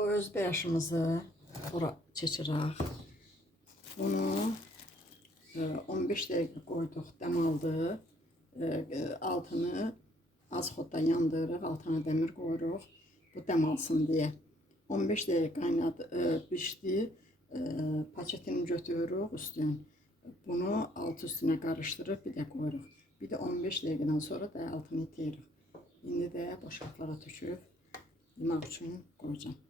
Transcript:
Bu öz beyşimizi bura keçirək. Bunu 15 dəqiqə qoyduq, dəm aldı. Altını az xoddan yandırırıq, altına dəmir qoyuruq. Bu dəm alsın deyə. 15 dəqiqə qaynadı, pişdi. Paçetini götürürük üstün. Bunu alt üstünə qarışdırıb bir də qoyuruq. Bir də 15 dəqiqədən sonra da altını itiyirik. İndi də boşqablara töküb yemək üçün qoyacağım.